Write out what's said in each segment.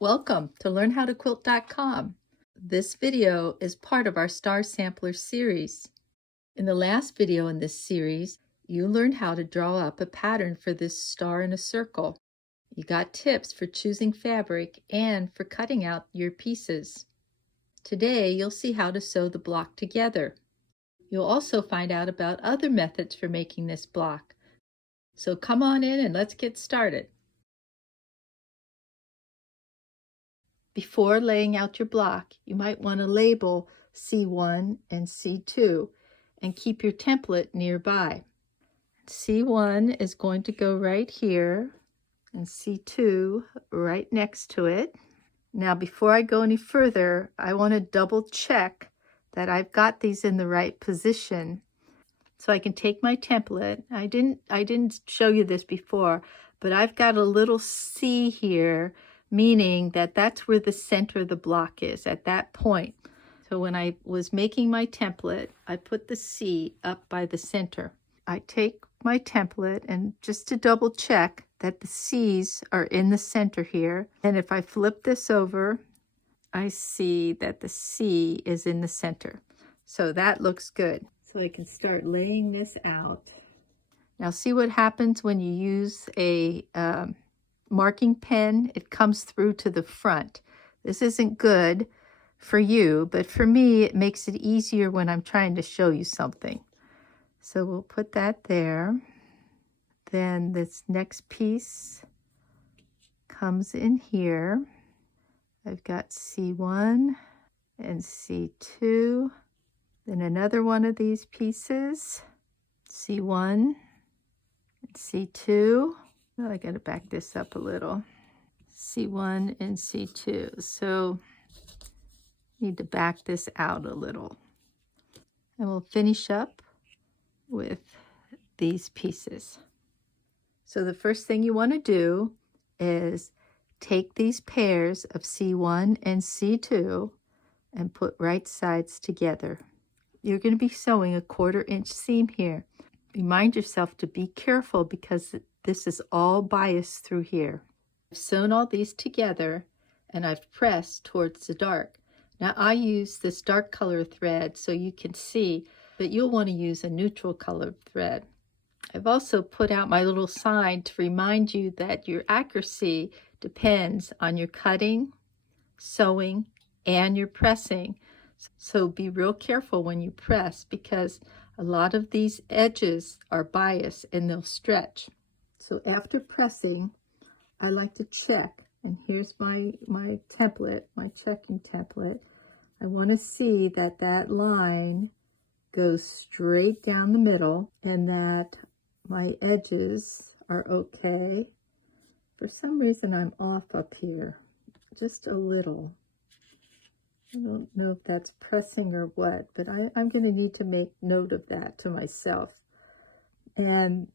Welcome to LearnHowToQuilt.com. This video is part of our Star Sampler series. In the last video in this series, you learned how to draw up a pattern for this star in a circle. You got tips for choosing fabric and for cutting out your pieces. Today, you'll see how to sew the block together. You'll also find out about other methods for making this block. So come on in and let's get started. Before laying out your block, you might want to label C1 and C2 and keep your template nearby. C1 is going to go right here and C2 right next to it. Now, before I go any further, I want to double check that I've got these in the right position so I can take my template. I didn't show you this before, but I've got a little C here, meaning that that's where the center of the block is at that point. So when I was making my template, I put the C up by the center. I take my template and just to double check that the C's are in the center here. And if I flip this over, I see that the C is in the center. So that looks good. So I can start laying this out. Now see what happens when you use a marking pen. It comes through to the front. This isn't good for you, but for me it makes it easier when I'm trying to show you something. So we'll put that there. Then this next piece comes in here. I've got C1 and C2. Then another one of these pieces, C1 and C2. Oh, I got to back this up a little. C1 and C2. So need to back this out a little. And we'll finish up with these pieces. So the first thing you want to do is take these pairs of C1 and C2 and put right sides together. You're going to be sewing a 1/4 inch seam here. Remind yourself to be careful because this is all biased through here. I've sewn all these together and I've pressed towards the dark. Now I use this dark color thread so you can see, but you'll want to use a neutral colored thread. I've also put out my little sign to remind you that your accuracy depends on your cutting, sewing, and your pressing. So be real careful when you press because a lot of these edges are biased and they'll stretch. So after pressing, I like to check, and here's my template, my checking template. I want to see that that line goes straight down the middle and that my edges are okay. For some reason I'm off up here, just a little. I don't know if that's pressing or what, but I'm going to need to make note of that to myself. And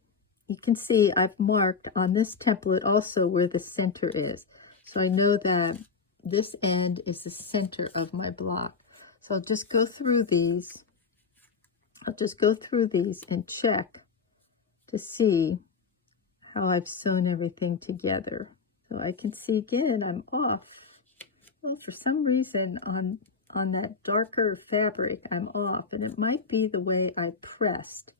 you can see I've marked on this template also where the center is. So I know that this end is the center of my block. So I'll just go through these. I'll just go through these and check to see how I've sewn everything together. So I can see again I'm off. Well, for some reason on that darker fabric, I'm off, and it might be the way I pressed.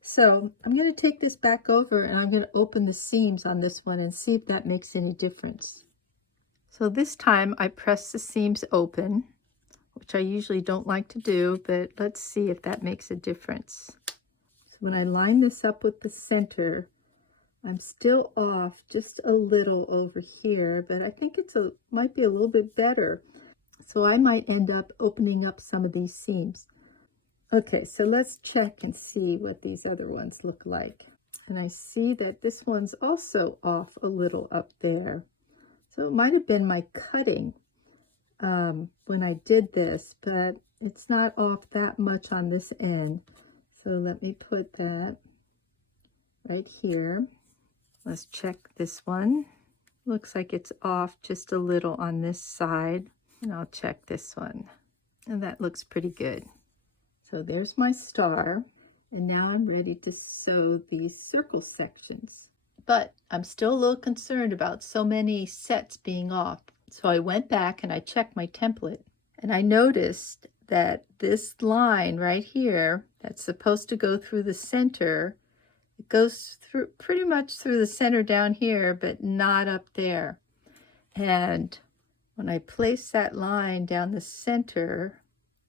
So I'm going to take this back over and I'm going to open the seams on this one and see if that makes any difference. So this time I press the seams open, which I usually don't like to do, but let's see if that makes a difference. So when I line this up with the center, I'm still off just a little over here, but I think might be a little bit better. So I might end up opening up some of these seams. Okay, so let's check and see what these other ones look like. And I see that this one's also off a little up there. So it might have been my cutting when I did this, but it's not off that much on this end. So let me put that right here. Let's check this one. Looks like it's off just a little on this side. And I'll check this one. And that looks pretty good. So there's my star. And now I'm ready to sew these circle sections. But I'm still a little concerned about so many sets being off. So I went back and I checked my template, and I noticed that this line right here that's supposed to go through the center, it goes through pretty much through the center down here, but not up there. And when I place that line down the center,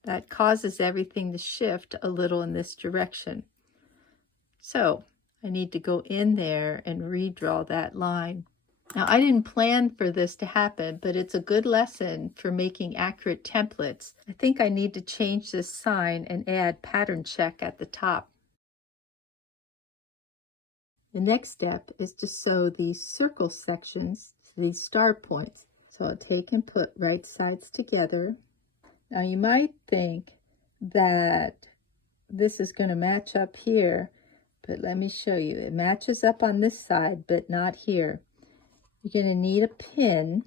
that causes everything to shift a little in this direction. So I need to go in there and redraw that line. Now, I didn't plan for this to happen, but it's a good lesson for making accurate templates. I think I need to change this sign and add pattern check at the top. The next step is to sew these circle sections to these star points. So I'll take and put right sides together. Now you might think that this is going to match up here, but let me show you. It matches up on this side, but not here. You're going to need a pin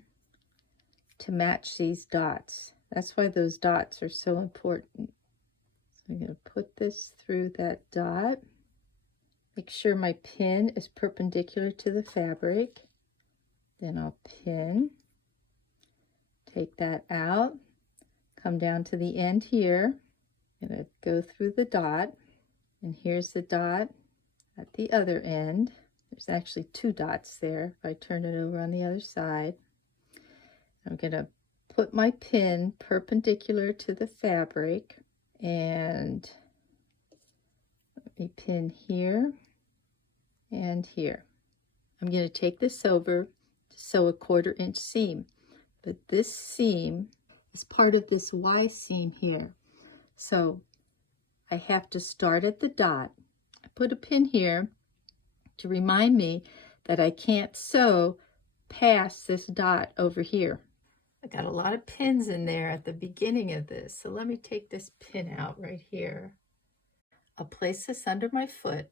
to match these dots. That's why those dots are so important. So I'm going to put this through that dot. Make sure my pin is perpendicular to the fabric. Then I'll pin. Take that out. Come down to the end here. I'm going to go through the dot. And here's the dot at the other end. There's actually two dots there if I turn it over on the other side. I'm going to put my pin perpendicular to the fabric, and let me pin here and here. I'm going to take this over to sew a 1/4 inch seam, but this seam is part of this Y seam here. So I have to start at the dot. I put a pin here to remind me that I can't sew past this dot over here. I got a lot of pins in there at the beginning of this, so let me take this pin out right here. I'll place this under my foot.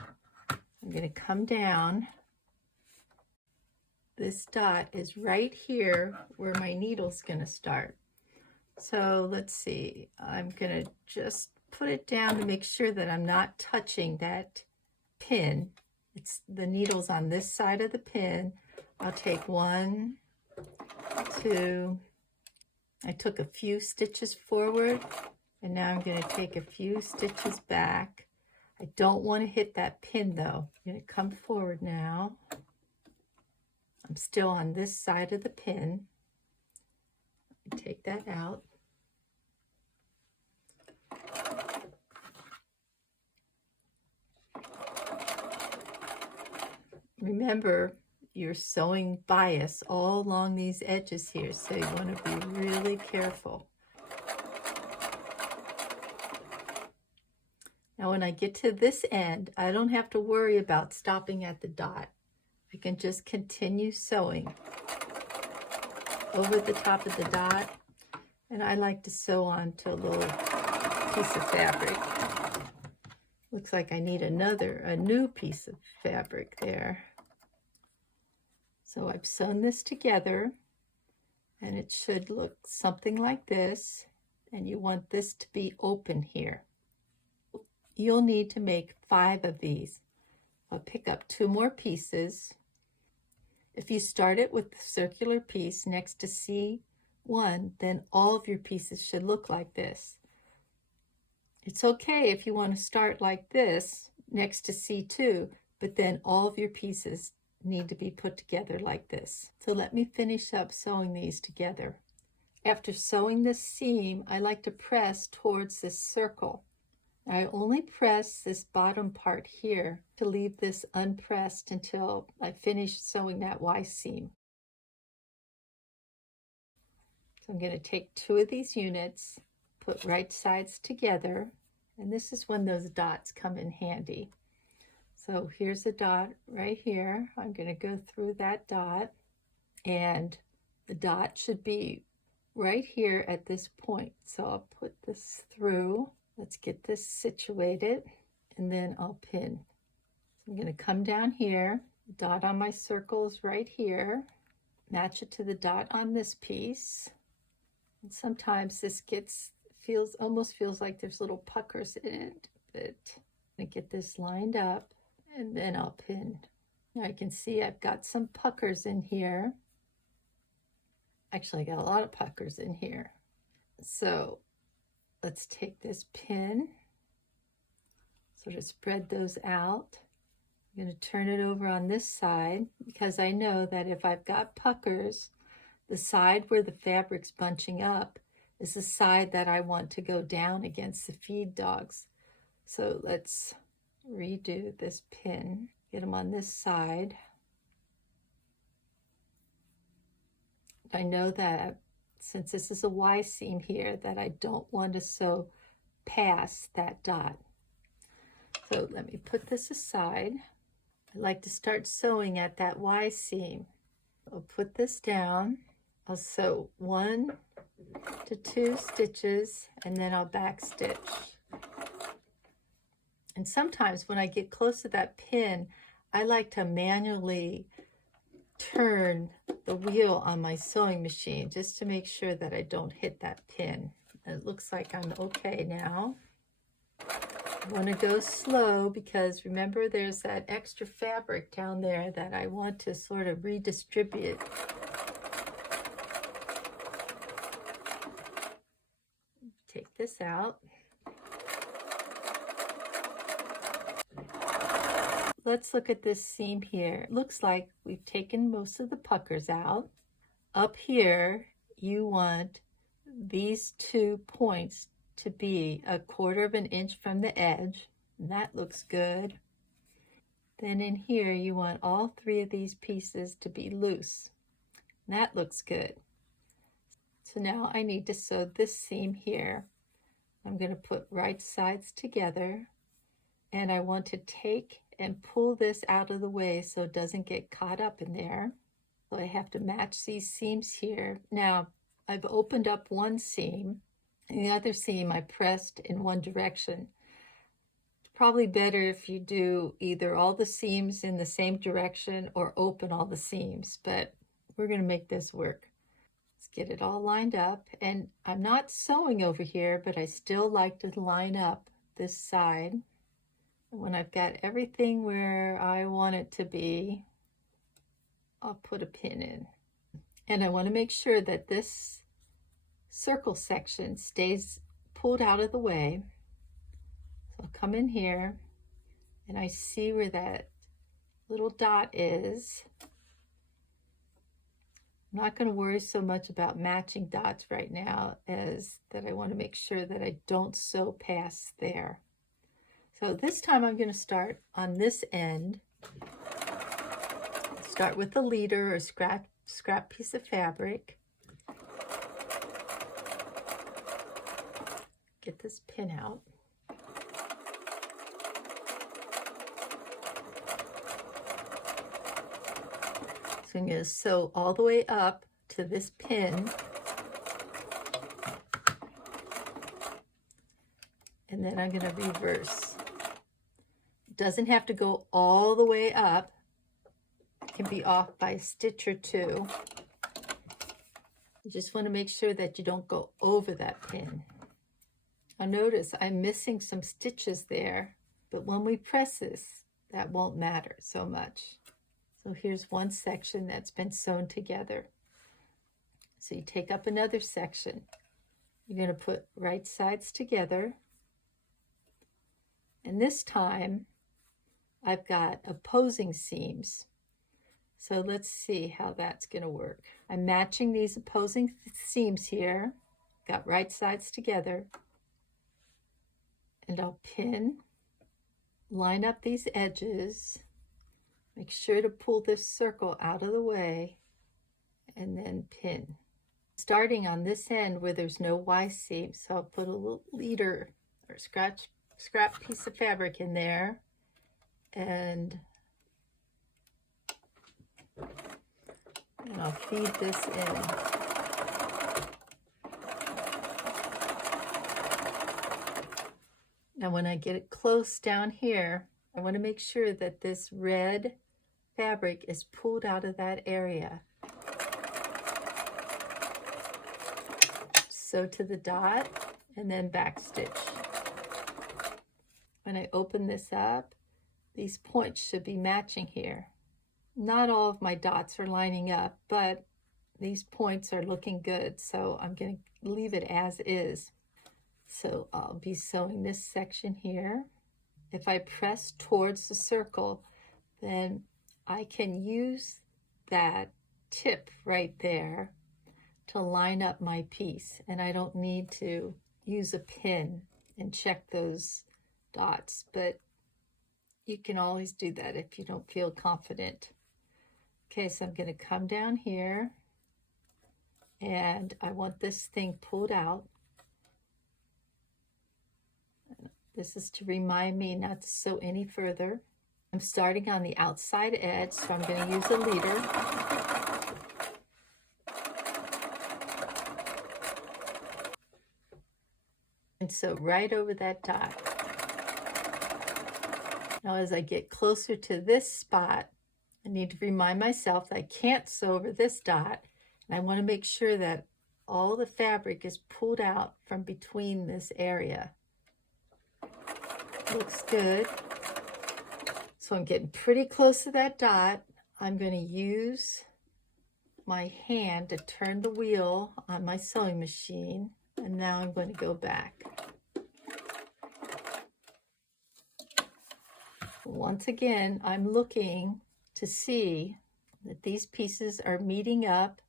I'm going to come down. This dot is right here where my needle's going to start. So let's see, I'm going to just put it down to make sure that I'm not touching that pin. It's the needle's on this side of the pin. I'll take 1, 2. I took a few stitches forward, and now I'm going to take a few stitches back. I don't want to hit that pin though. I'm going to come forward now. I'm still on this side of the pin. Take that out. Remember, you're sewing bias all along these edges here, so you want to be really careful. Now when I get to this end, I don't have to worry about stopping at the dot. I can just continue sewing over the top of the dot, and I like to sew onto a little piece of fabric. Looks like I need a new piece of fabric there. So I've sewn this together, and it should look something like this, and you want this to be open here. You'll need to make 5 of these. I'll pick up 2 more pieces. If you start it with the circular piece next to C1, then all of your pieces should look like this. It's okay if you want to start like this next to C2, but then all of your pieces need to be put together like this. So let me finish up sewing these together. After sewing this seam, I like to press towards this circle. I only press this bottom part here to leave this unpressed until I finish sewing that Y seam. So I'm going to take 2 of these units, put right sides together, and this is when those dots come in handy. So here's a dot right here. I'm going to go through that dot, and the dot should be right here at this point. So I'll put this through. Let's get this situated, and then I'll pin. So I'm going to come down here. The dot on my circle is right here. Match it to the dot on this piece. And sometimes this almost feels like there's little puckers in it, but I'm going to get this lined up, and then I'll pin. Now I can see I've got some puckers in here. Actually, I got a lot of puckers in here. So let's take this pin, sort of spread those out. I'm going to turn it over on this side because I know that if I've got puckers, the side where the fabric's bunching up is the side that I want to go down against the feed dogs. So let's redo this pin, get them on this side. I know that since this is a Y seam here, that I don't want to sew past that dot. So let me put this aside. I like to start sewing at that Y seam. I'll put this down. I'll sew 1 to 2 stitches and then I'll back stitch. And sometimes when I get close to that pin, I like to manually turn the wheel on my sewing machine just to make sure that I don't hit that pin. It looks like I'm okay now. I want to go slow because remember there's that extra fabric down there that I want to sort of redistribute. Take this out. Let's look at this seam here. It looks like we've taken most of the puckers out. Up here, you want these 2 points to be 1/4 of an inch from the edge. And that looks good. Then in here, you want all 3 of these pieces to be loose. And that looks good. So now I need to sew this seam here. I'm going to put right sides together. And I want to take and pull this out of the way so it doesn't get caught up in there. So I have to match these seams here. Now, I've opened up one seam, and the other seam I pressed in one direction. It's probably better if you do either all the seams in the same direction or open all the seams, but we're going to make this work. Let's get it all lined up. And I'm not sewing over here, but I still like to line up this side. When I've got everything where I want it to be, I'll put a pin in. And I want to make sure that this circle section stays pulled out of the way. So I'll come in here and I see where that little dot is. I'm not going to worry so much about matching dots right now as that I want to make sure that I don't sew past there. So this time I'm going to start on this end. Start with the leader or scrap piece of fabric. Get this pin out. So I'm going to sew all the way up to this pin. And then I'm going to reverse. Doesn't have to go all the way up. It can be off by a stitch or 2. You just want to make sure that you don't go over that pin. Now notice I'm missing some stitches there, but when we press this, that won't matter so much. So here's one section that's been sewn together. So you take up another section. You're going to put right sides together. And this time, I've got opposing seams. So let's see how that's going to work. I'm matching these opposing seams here. Got right sides together. And I'll pin, line up these edges. Make sure to pull this circle out of the way. And then pin. Starting on this end where there's no Y seam. So I'll put a little leader or scrap piece of fabric in there. And I'll feed this in. Now when I get it close down here, I want to make sure that this red fabric is pulled out of that area. Sew to the dot and then back stitch. When I open this up, these points should be matching here. Not all of my dots are lining up, but these points are looking good, so I'm going to leave it as is. So I'll be sewing this section here. If I press towards the circle, then I can use that tip right there to line up my piece, and I don't need to use a pin and check those dots, but you can always do that if you don't feel confident. Okay, so I'm going to come down here, and I want this thing pulled out. This is to remind me not to sew any further. I'm starting on the outside edge, so I'm going to use a leader. And sew right over that dot. Now as I get closer to this spot, I need to remind myself that I can't sew over this dot, and I want to make sure that all the fabric is pulled out from between this area. Looks good. So I'm getting pretty close to that dot. I'm going to use my hand to turn the wheel on my sewing machine, and now I'm going to go back. Once again, I'm looking to see that these pieces are meeting up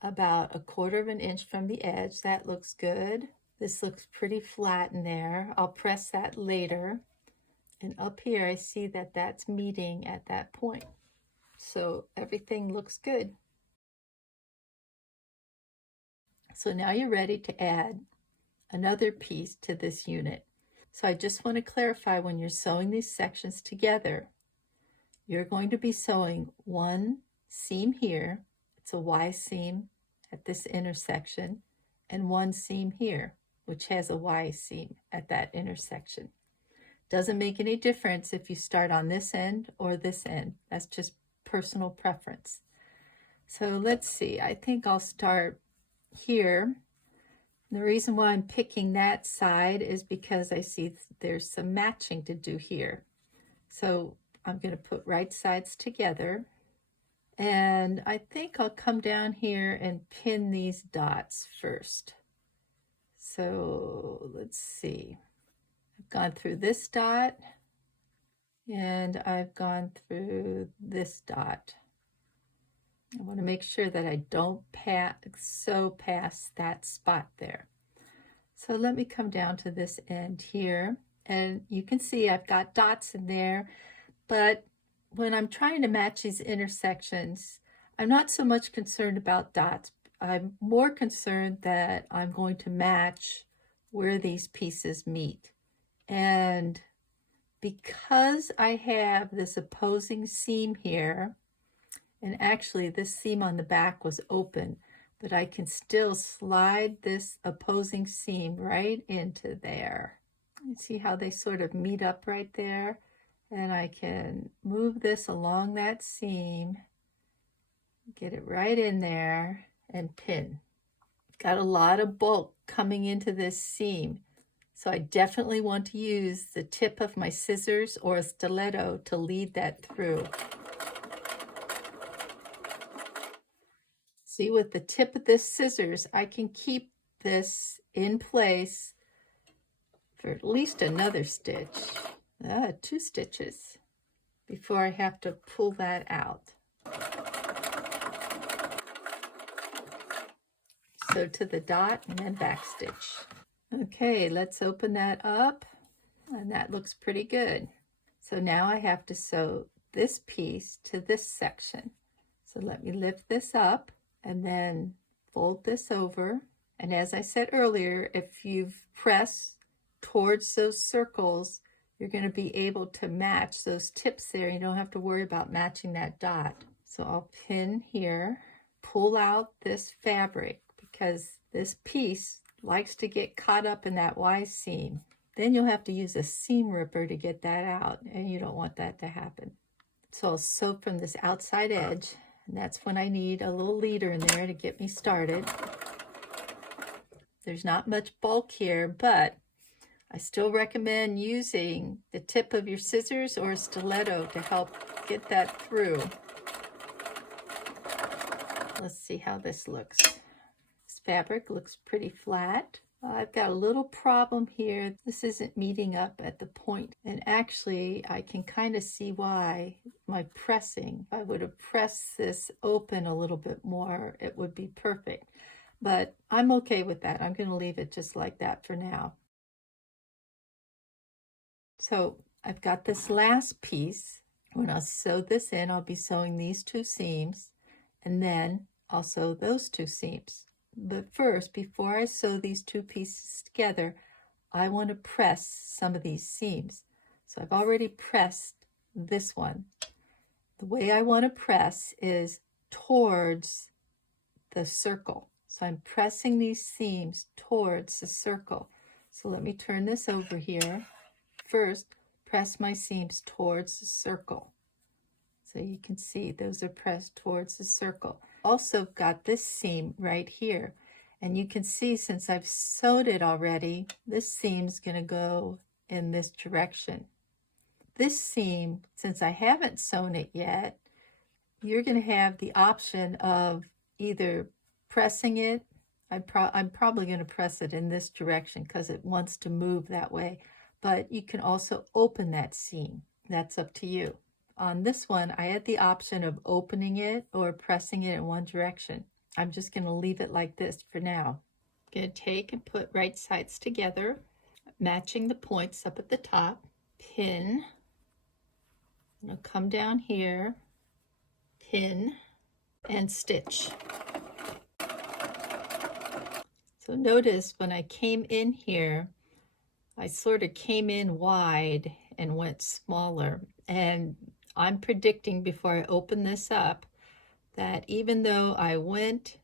about 1/4 of an inch from the edge. That looks good. This looks pretty flat in there. I'll press that later. And up here, I see that that's meeting at that point. So everything looks good. So now you're ready to add another piece to this unit. So I just want to clarify, when you're sewing these sections together, you're going to be sewing one seam here. It's a Y seam at this intersection, and one seam here, which has a Y seam at that intersection. Doesn't make any difference if you start on this end or this end. That's just personal preference. So let's see, I think I'll start here. The reason why I'm picking that side is because I see there's some matching to do here. So I'm going to put right sides together, and I think I'll come down here and pin these dots first. So let's see. I've gone through this dot, and I've gone through this dot. I want to make sure that I don't sew past that spot there. So let me come down to this end here, and you can see I've got dots in there, but when I'm trying to match these intersections, I'm not so much concerned about dots. I'm more concerned that I'm going to match where these pieces meet. And because I have this opposing seam here, and actually this seam on the back was open, but I can still slide this opposing seam right into there. You see how they sort of meet up right there? And I can move this along that seam, get it right in there, and pin. Got a lot of bulk coming into this seam, so I definitely want to use the tip of my scissors or a stiletto to lead that through. See, with the tip of this scissors, I can keep this in place for at least another stitch, 2 stitches, before I have to pull that out. So to the dot and then back stitch. Okay, let's open that up, and that looks pretty good. So now I have to sew this piece to this section. So let me lift this up and then fold this over. And as I said earlier, if you've pressed towards those circles, you're going to be able to match those tips there. You don't have to worry about matching that dot. So I'll pin here, pull out this fabric, because this piece likes to get caught up in that Y seam. Then you'll have to use a seam ripper to get that out, and you don't want that to happen. So I'll sew from this outside edge, and that's when I need a little leader in there to get me started. There's not much bulk here, but I still recommend using the tip of your scissors or a stiletto to help get that through. Let's see how this looks. This fabric looks pretty flat. I've got a little problem here. This isn't meeting up at the point. And actually, I can kind of see why. My pressing, if I would have pressed this open a little bit more, it would be perfect. But I'm okay with that. I'm going to leave it just like that for now. So I've got this last piece. When I sew this in, I'll be sewing these 2 seams, and then I'll sew those 2 seams. But first, before I sew these 2 pieces together, I want to press some of these seams. So I've already pressed this one. The way I want to press is towards the circle. So I'm pressing these seams towards the circle. So let me turn this over here. First, press my seams towards the circle. So you can see those are pressed towards the circle. Also got this seam right here. And you can see since I've sewed it already, this seam's going to go in this direction. This seam, since I haven't sewn it yet, you're going to have the option of either pressing it. I'm probably going to press it in this direction because it wants to move that way. But you can also open that seam. That's up to you. On this one, I had the option of opening it or pressing it in one direction. I'm just going to leave it like this for now. I'm going to take and put right sides together, matching the points up at the top, pin. I'm going to come down here, pin, and stitch. So notice when I came in here, I sort of came in wide and went smaller. And I'm predicting before I open this up that even though I went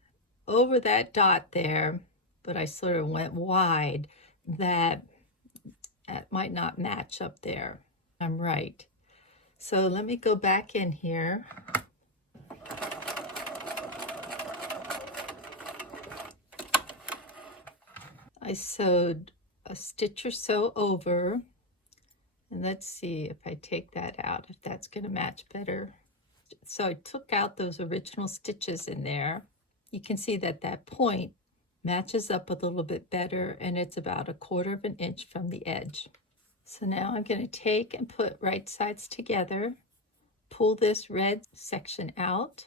over that dot there, but I sort of went wide, that might not match up there. I'm right. So let me go back in here. I sewed a stitch or so over, and let's see if I take that out, if that's going to match better. So I took out those original stitches in there. You can see that that point matches up a little bit better, and it's about 1/4 of an inch from the edge. So now I'm going to take and put right sides together, pull this red section out.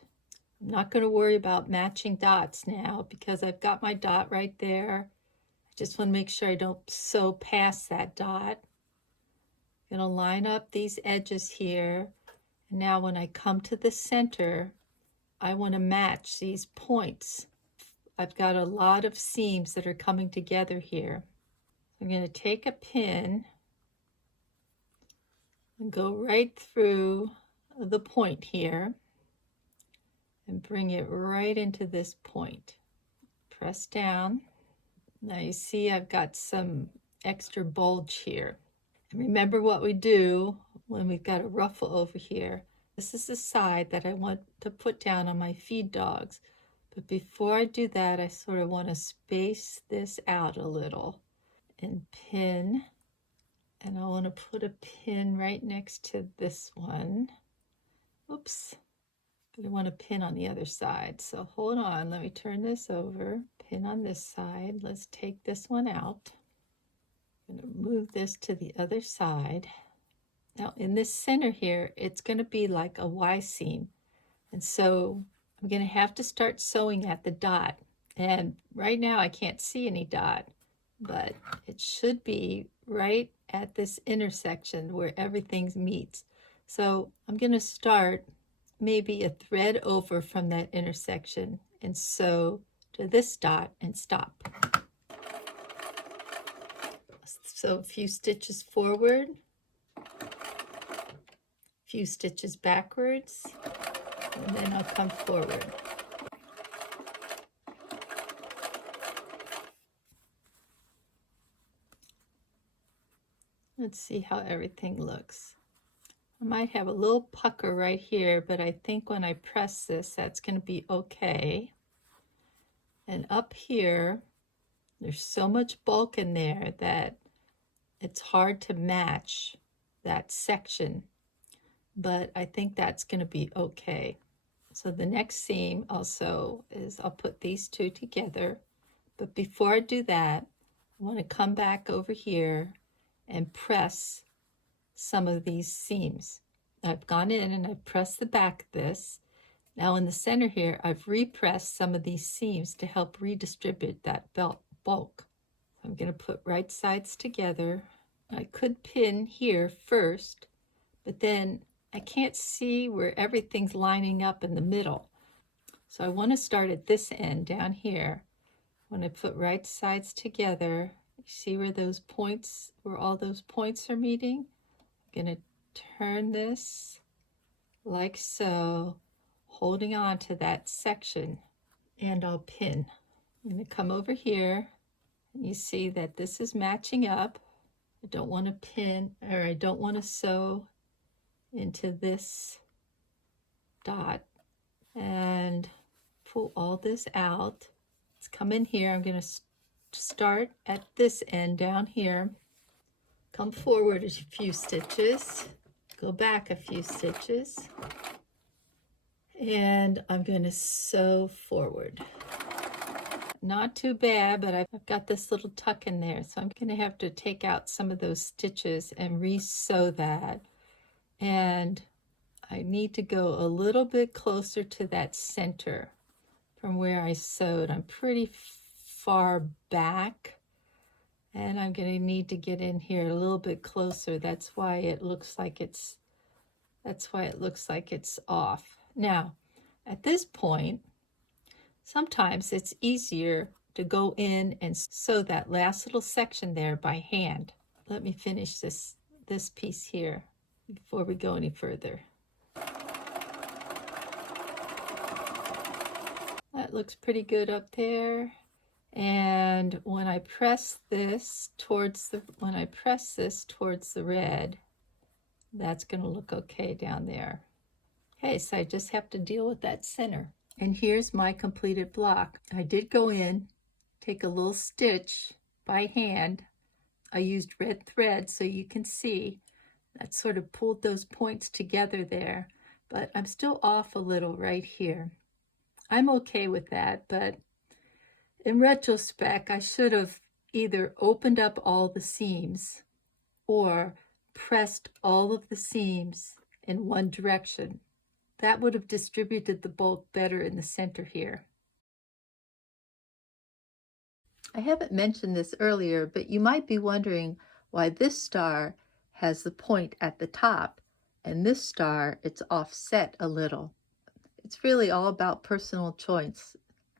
I'm not going to worry about matching dots now because I've got my dot right there. I just want to make sure I don't sew past that dot. I'm going to line up these edges here. And now when I come to the center, I want to match these points. I've got a lot of seams that are coming together here. I'm going to take a pin and go right through the point here and bring it right into this point. Press down. Now you see I've got some extra bulge here. And remember what we do when we've got a ruffle over here. This is the side that I want to put down on my feed dogs. But before I do that, I sort of want to space this out a little and pin. And I want to put a pin right next to this one. Oops. But I want to pin on the other side. So hold on, let me turn this over. Pin on this side. Let's take this one out. I'm going to move this to the other side. Now in this center here, it's going to be like a Y-seam. And so I'm going to have to start sewing at the dot. And right now I can't see any dot, but it should be right at this intersection where everything meets. So I'm going to start maybe a thread over from that intersection and sew to this dot and stop. So a few stitches forward, a few stitches backwards, and then I'll come forward. Let's see how everything looks. I might have a little pucker right here, but I think when I press this, that's going to be okay. And up here, there's so much bulk in there that it's hard to match that section, but I think that's going to be okay. So the next seam also is I'll put these two together. But before I do that, I want to come back over here and press some of these seams. I've gone in and I've pressed the back of this. Now in the center here, I've repressed some of these seams to help redistribute that bulk. I'm going to put right sides together. I could pin here first, but then I can't see where everything's lining up in the middle. So I want to start at this end down here. When I put right sides together, you see where those points, where all those points are meeting? I'm going to turn this like so, holding on to that section, and I'll pin. I'm going to come over here, and you see that this is matching up. I don't want to pin, or I don't want to sew into this dot, and pull all this out. Let's come in here. I'm going to start at this end down here, come forward a few stitches, go back a few stitches, and I'm going to sew forward. Not too bad, but I've got this little tuck in there, so I'm going to have to take out some of those stitches and re-sew that. And I need to go a little bit closer to that center from where I sewed. I'm pretty far back, and I'm going to need to get in here a little bit closer. That's why it looks like it's off. Now, at this point, sometimes it's easier to go in and sew that last little section there by hand. Let me finish this piece here before we go any further. That looks pretty good up there. And when I press this towards the red, that's going to look okay down there. Okay, so I just have to deal with that center. And here's my completed block. I did go in, take a little stitch by hand. I used red thread so you can see. That sort of pulled those points together there, but I'm still off a little right here. I'm okay with that, but in retrospect, I should have either opened up all the seams or pressed all of the seams in one direction. That would have distributed the bulk better in the center here. I haven't mentioned this earlier, but you might be wondering why this star has the point at the top and this star, it's offset a little. It's really all about personal choice.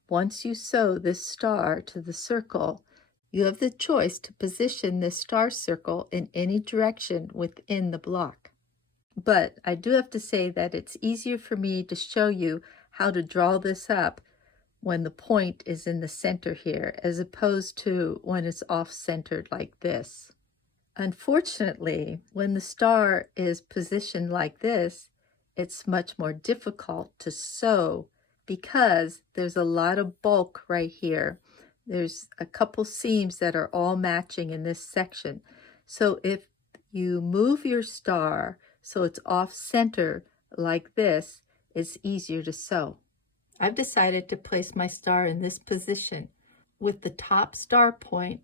Once you sew this star to the circle, you have the choice to position this star circle in any direction within the block. But I do have to say that it's easier for me to show you how to draw this up when the point is in the center here, as opposed to when it's off-centered like this. Unfortunately, when the star is positioned like this, it's much more difficult to sew because there's a lot of bulk right here. There's a couple seams that are all matching in this section. So if you move your star so it's off center like this, it's easier to sew. I've decided to place my star in this position with the top star point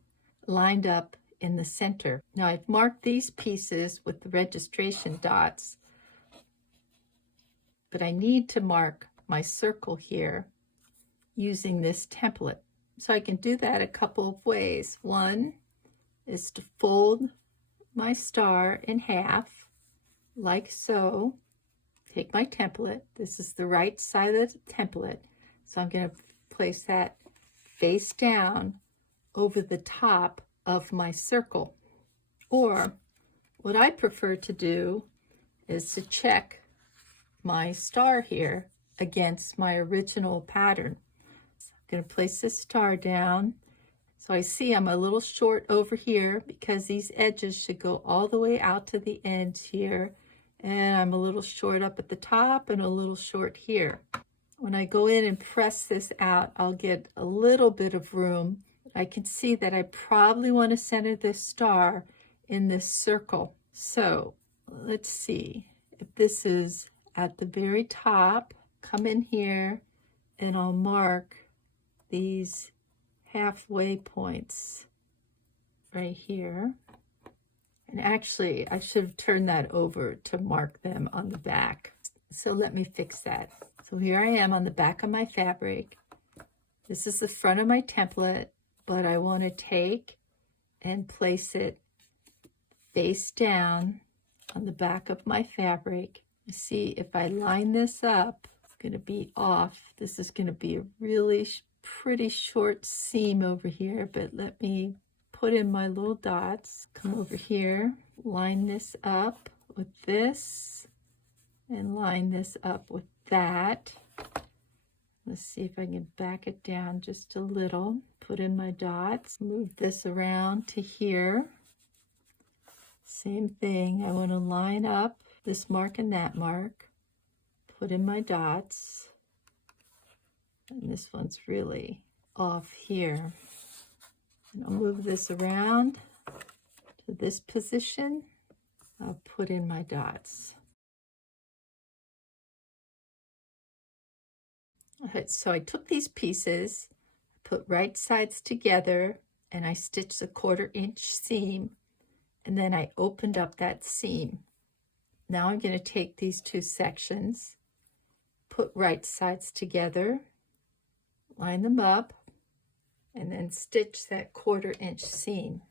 lined up in the center. Now I've marked these pieces with the registration dots, but I need to mark my circle here using this template. So I can do that a couple of ways. One is to fold my star in half, like so. Take my template. This is the right side of the template. So I'm going to place that face down over the top of my circle. Or what I prefer to do is to check my star here against my original pattern. So I'm going to place this star down. So I see I'm a little short over here because these edges should go all the way out to the ends here. And I'm a little short up at the top and a little short here. When I go in and press this out, I'll get a little bit of room. I can see that I probably want to center this star in this circle. So let's see if this is at the very top. come in here and I'll mark these halfway points right here. And actually, I should have turned that over to mark them on the back. So let me fix that. So here I am on the back of my fabric. This is the front of my template, but I want to take and place it face down on the back of my fabric. See, if I line this up, it's going to be off. This is going to be a really pretty short seam over here, but let me put in my little dots. Come over here, line this up with this, and line this up with that. Let's see if I can back it down just a little. Put in my dots, move this around to here. Same thing, I want to line up this mark and that mark. Put in my dots. And this one's really off here. And I'll move this around to this position. I'll put in my dots. Okay, so I took these pieces, put right sides together, and I stitched a 1/4 inch seam, and then I opened up that seam. Now I'm going to take these two sections, put right sides together, line them up, and then stitch that 1/4 inch seam.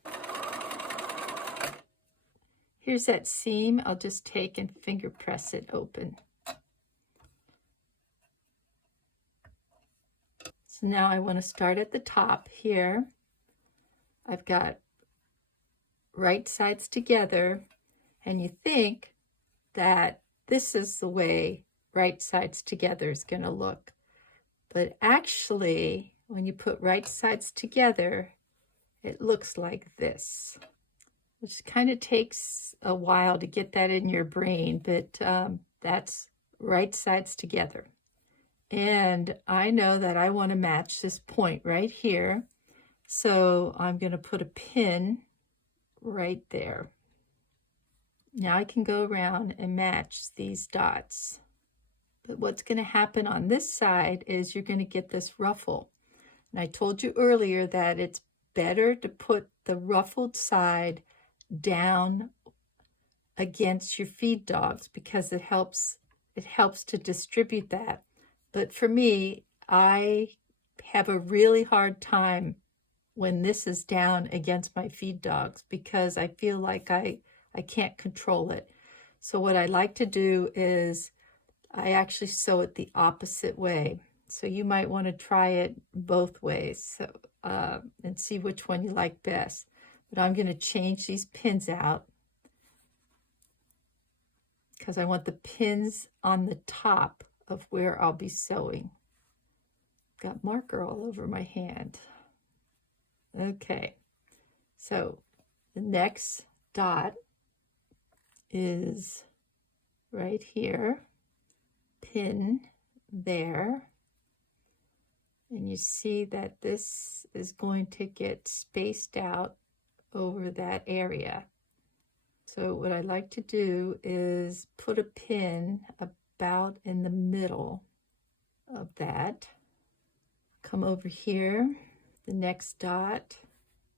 Here's that seam. I'll just take and finger press it open. So now I want to start at the top here. I've got right sides together, and you think that this is the way right sides together is going to look. But actually, when you put right sides together, it looks like this, which kind of takes a while to get that in your brain, but that's right sides together. And I know that I want to match this point right here, so I'm going to put a pin right there. Now I can go around and match these dots. But what's going to happen on this side is you're going to get this ruffle. And I told you earlier that it's better to put the ruffled side down against your feed dogs because it helps to distribute that. But for me, I have a really hard time when this is down against my feed dogs because I feel like I can't control it. So what I like to do is I actually sew it the opposite way. So you might want to try it both ways and see which one you like best. But I'm going to change these pins out because I want the pins on the top of where I'll be sewing. Got marker all over my hand. Okay, so the next dot is right here, pin there, and you see that this is going to get spaced out over that area. So what I like to do is put a pin about in the middle of that. Come over here. The next dot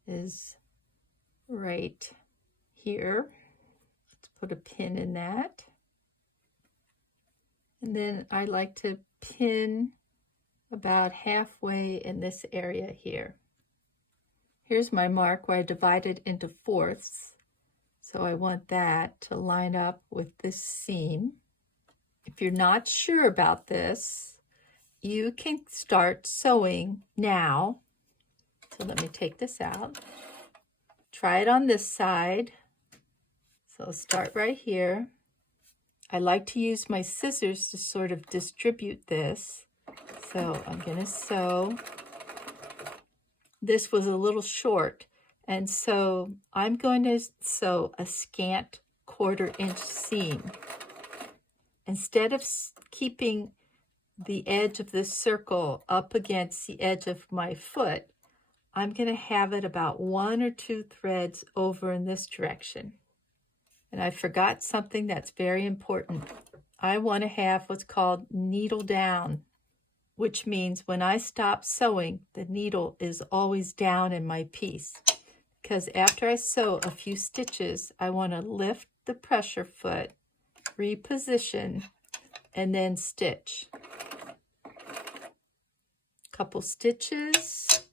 is right here. Let's put a pin in that. And then I like to pin about halfway in this area here. Here's my mark where I divided into fourths. So I want that to line up with this seam. If you're not sure about this, you can start sewing now. So let me take this out. Try it on this side. So start right here. I like to use my scissors to sort of distribute this. So I'm going to sew. This was a little short, and so I'm going to sew a scant 1/4 inch seam. Instead of keeping the edge of this circle up against the edge of my foot, I'm going to have it about 1 or 2 threads over in this direction. And I forgot something that's very important. I want to have what's called needle down, which means when I stop sewing, the needle is always down in my piece. Because after I sew a few stitches, I want to lift the pressure foot, reposition, and then stitch. Couple stitches,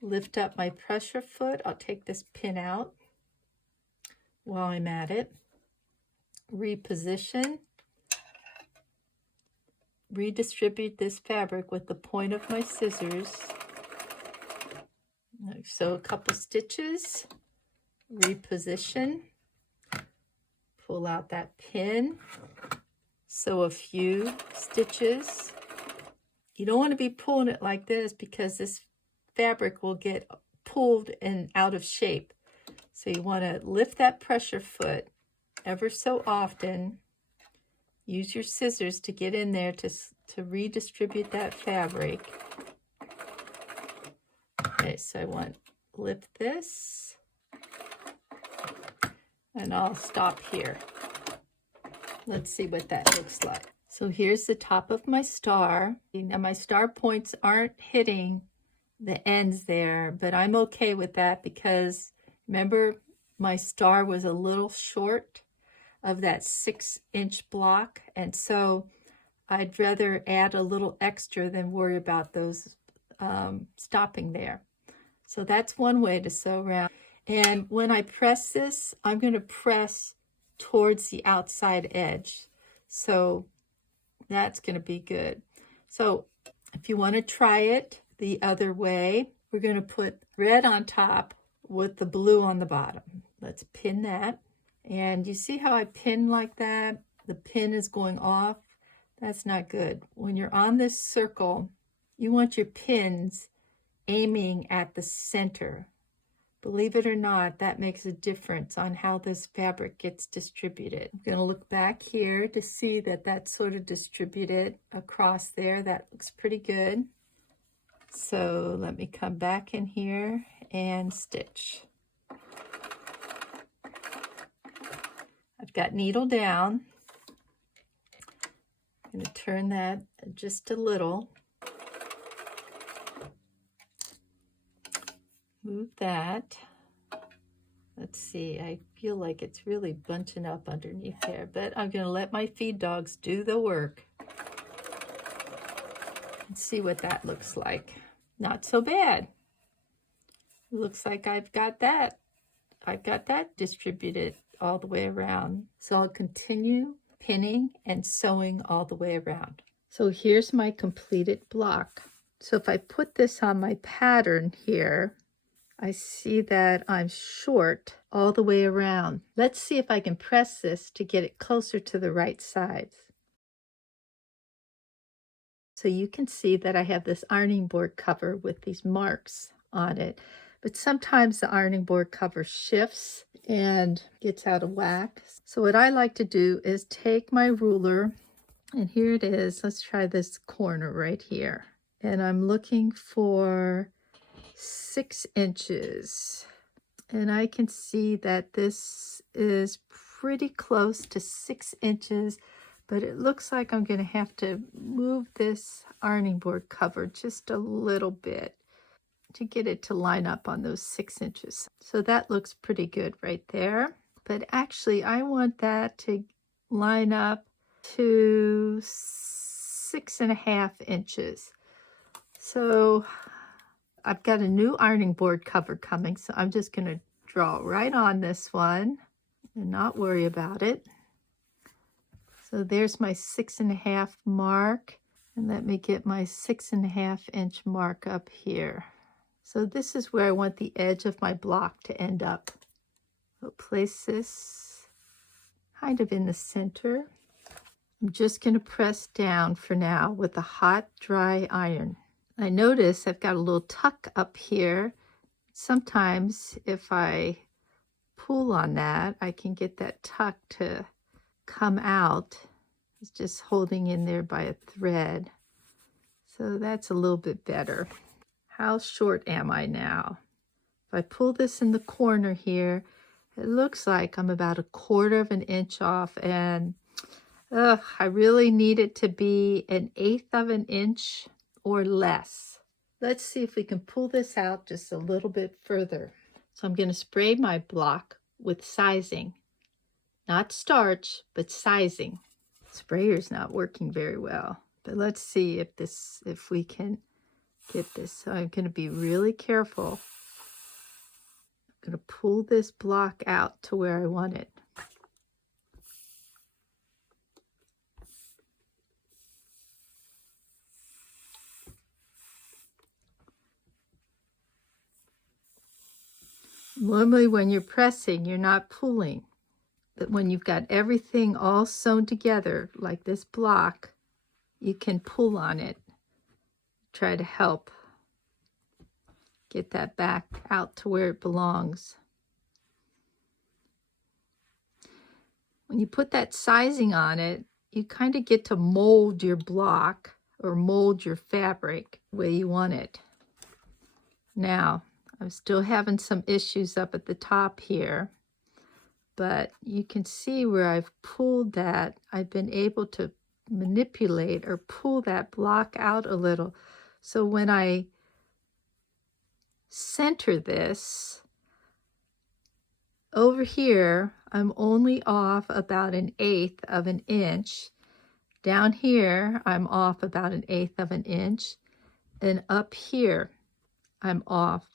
lift up my pressure foot. I'll take this pin out while I'm at it. Reposition, redistribute this fabric with the point of my scissors. So a couple stitches, reposition, pull out that pin, sew a few stitches. You don't want to be pulling it like this because this fabric will get pulled and out of shape. So you want to lift that pressure foot ever so often. Use your scissors to get in there to redistribute that fabric. Okay, so I want to lift this, and I'll stop here. Let's see what that looks like. So here's the top of my star. Now my star points aren't hitting the ends there, but I'm okay with that because remember my star was a little short of that 6-inch block, and so I'd rather add a little extra than worry about those stopping there. So that's one way to sew around. And when I press this, I'm going to press towards the outside edge. So that's going to be good. So if you want to try it the other way, we're going to put red on top with the blue on the bottom. Let's pin that. And you see how I pin like that? The pin is going off. That's not good. When you're on this circle, you want your pins aiming at the center. Believe it or not, that makes a difference on how this fabric gets distributed. I'm going to look back here to see that that's sort of distributed across there. That looks pretty good. So let me come back in here and stitch. I've got needle down. I'm going to turn that just a little. Move that. Let's see, I feel like it's really bunching up underneath there, but I'm going to let my feed dogs do the work. Let's see what that looks like. Not so bad. Looks like I've got that distributed all the way around. So I'll continue pinning and sewing all the way around. So here's my completed block. So if I put this on my pattern here, I see that I'm short all the way around. Let's see if I can press this to get it closer to the right sides. So you can see that I have this ironing board cover with these marks on it, but sometimes the ironing board cover shifts and gets out of whack. So what I like to do is take my ruler, and here it is. Let's try this corner right here. And I'm looking for 6 inches, and I can see that this is pretty close to 6 inches, but it looks like I'm going to have to move this ironing board cover just a little bit to get it to line up on those 6 inches. So that looks pretty good right there, but actually I want that to line up to 6.5 inches. So I've got a new ironing board cover coming, so I'm just going to draw right on this one and not worry about it. So there's my 6.5 mark, and let me get my 6.5 inch mark up here. So this is where I want the edge of my block to end up. I'll place this kind of in the center. I'm just going to press down for now with a hot, dry iron. I notice I've got a little tuck up here. Sometimes if I pull on that, I can get that tuck to come out. It's just holding in there by a thread. So that's a little bit better. How short am I now? If I pull this in the corner here, it looks like I'm about 1/4 of an inch off, and Ugh, I really need it to be 1/8 of an inch or less. Let's see if we can pull this out just a little bit further. So I'm going to spray my block with sizing. Not starch, but sizing. Sprayer's not working very well, but let's see if we can get this. So I'm going to be really careful. I'm going to pull this block out to where I want it. Normally when you're pressing, you're not pulling. But when you've got everything all sewn together, like this block, you can pull on it. Try to help get that back out to where it belongs. When you put that sizing on it, you kind of get to mold your block or mold your fabric the way you want it. Now, I'm still having some issues up at the top here, but you can see where I've pulled that. I've been able to manipulate or pull that block out a little. So when I center this, over here, I'm only off about 1/8 of an inch. Down here, I'm off about 1/8 of an inch. And up here, I'm off.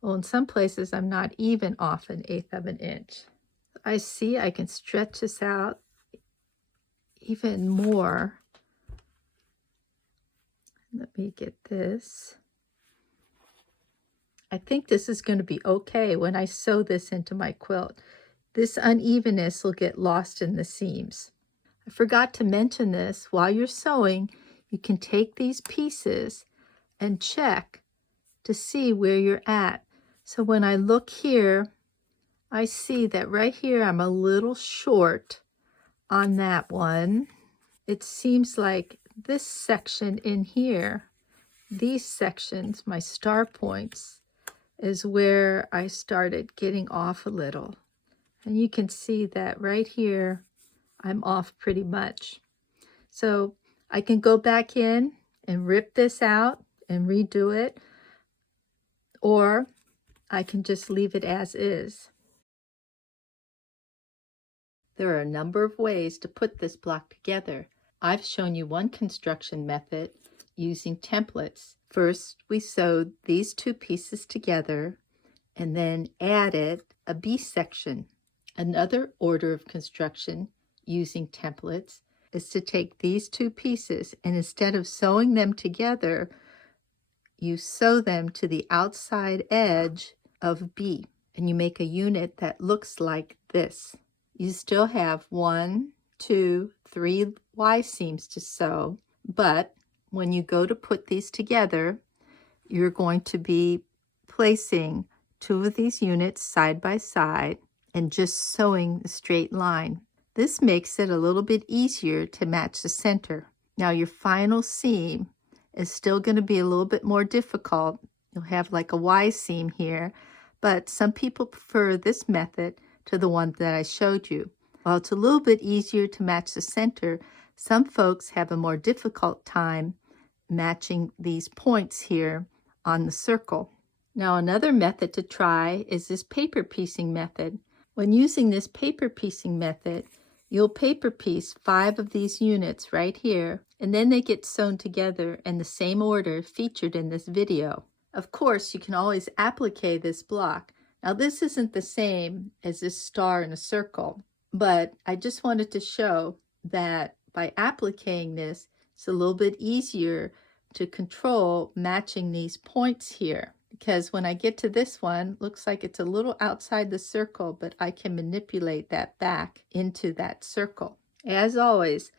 Well, in some places, I'm not even off 1/8 of an inch. I see I can stretch this out even more. Let me get this. I think this is going to be okay when I sew this into my quilt. This unevenness will get lost in the seams. I forgot to mention this. While you're sewing, you can take these pieces and check to see where you're at. So when I look here, I see that right here I'm a little short on that one. It seems like this section in here, these sections, my star points, is where I started getting off a little. And you can see that right here, I'm off pretty much. So I can go back in and rip this out and redo it, or I can just leave it as is. There are a number of ways to put this block together. I've shown you one construction method using templates. First, we sewed these two pieces together and then added a B section. Another order of construction using templates is to take these two pieces and instead of sewing them together, you sew them to the outside edge of B and you make a unit that looks like this. You still have 1, 2, 3 Y-seams to sew, but when you go to put these together, you're going to be placing 2 of these units side by side and just sewing the straight line. This makes it a little bit easier to match the center. Now your final seam is still going to be a little bit more difficult. You'll have like a Y-seam here, but some people prefer this method to the one that I showed you. While it's a little bit easier to match the center, some folks have a more difficult time matching these points here on the circle. Now another method to try is this paper piecing method. When using this paper piecing method, you'll paper piece 5 of these units right here, and then they get sewn together in the same order featured in this video. Of course, you can always applique this block. Now this isn't the same as this star in a circle, but I just wanted to show that by appliquing this, it's a little bit easier to control matching these points here. Because when I get to this one, looks like it's a little outside the circle, but I can manipulate that back into that circle. As always,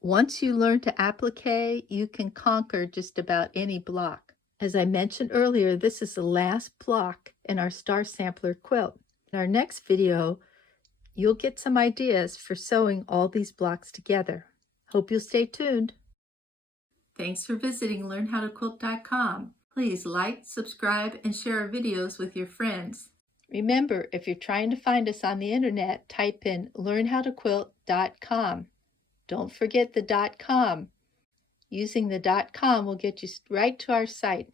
once you learn to applique, you can conquer just about any block. As I mentioned earlier, this is the last block in our Star Sampler quilt. In our next video, you'll get some ideas for sewing all these blocks together. Hope you'll stay tuned. Thanks for visiting LearnHowToQuilt.com. Please like, subscribe, and share our videos with your friends. Remember, if you're trying to find us on the internet, type in LearnHowToQuilt.com. Don't forget the .com. Using the .com will get you right to our site.